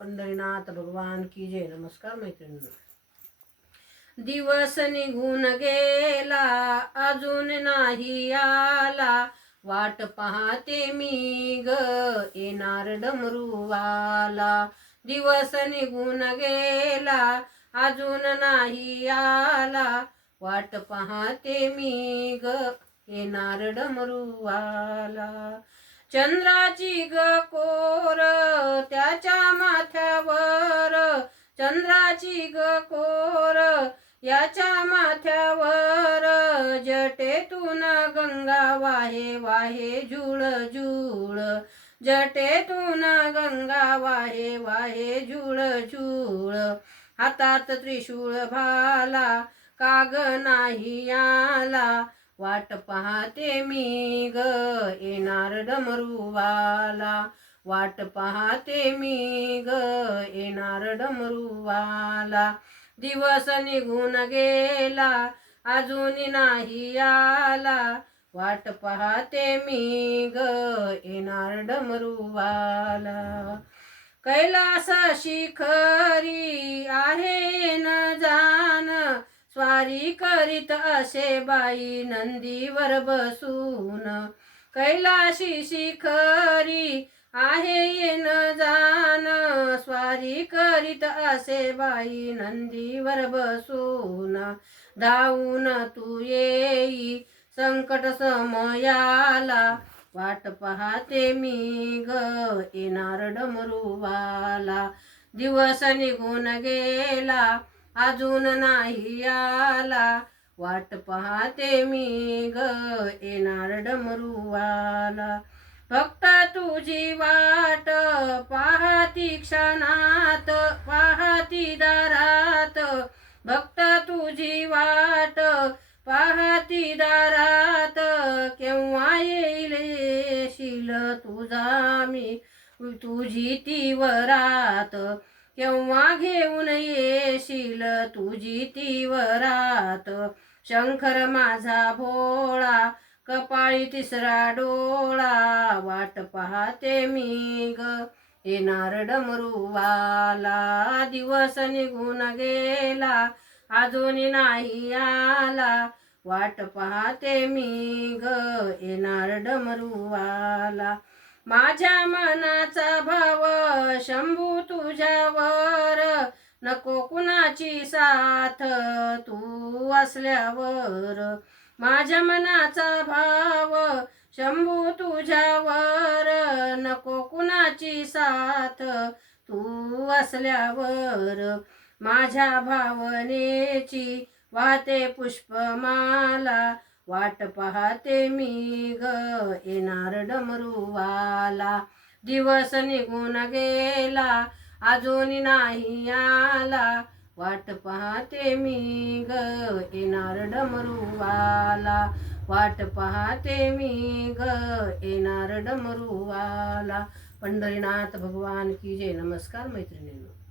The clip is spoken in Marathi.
पंढरीनाथ भगवान की जय. नमस्कार मैत्रिणींनो. दिवस निघून गेला अजून नाही आला, वाट पाहते मी ग येणार डमरूवाला. दिवस निघून गेला अजून नाही आला, वाट पाहते मी ग येणार डमरूवाला. चंद्राची ग कोर त्याच्या माथ्यावर, चंद्राची ग कोर याच्या माथ्यावर, जटेतून गंगा वाहे वाहे झुळ झुळ, जटेतून गंगा वाहे वाहे झुळ झुळ. हातात त्रिशूळ भाला काग नाही आला, वाट पाहते मी ग येणार डमरूवाला. वाट पाहते मी ग येणार डमरूवाला. दिवस निघून गेला अजून नाही आला, वाट पाहते मी ग येणार डमरूवाला. कैलास शिखरी आहे न जान, स्वारी करीत असे बाई नंदीवर बसून. कैलाशी शिखरी आहे येन जान, स्वारी करीत असे बाई नंदीवर बसून. धावून तू येई संकट समयाला, वाट पाहते मी ग येणार डमरूवाला. दिवस निघून गेला अजून नाही आला, वाट पाहते मी ग येणार डमरूवाला. फक्त तुझी वाट पाहती क्षणात पाहती दारात, भक्त तुझी वाट पाहती दारात. केव्हा येईल येशील तुझा मी तुझी ती वरात, केव्हा घेऊन येशील तुझी ती वरात. शंकर माझा भोळा कपाळी तिसरा डोळा, वाट पाहते मी ग येणार डमरूवाला. दिवस निघून गेला अजून नाही आला, वाट पाहते मी ग येणार डमरूवाला. माझ्या मनाचा भाव शंभू तुझ्यावर, नको कुणाची साथ तू असल्यावर. माझ्या मनाचा भाव शंभू तुझ्यावर, नको कुणाची साथ तू असल्यावर. माझ्या भावनेची वाहते पुष्पमाला, वाट पाहते मी ग येणार डमरूवाला. दिवस निघून गेला अजून नाही आला, वाट पाहते मी ग येणार डमरूवाला. वाट पाहते मी ग येणार डमरूवाला. पंढरीनाथ भगवान की जय. नमस्कार मैत्रिणींनो.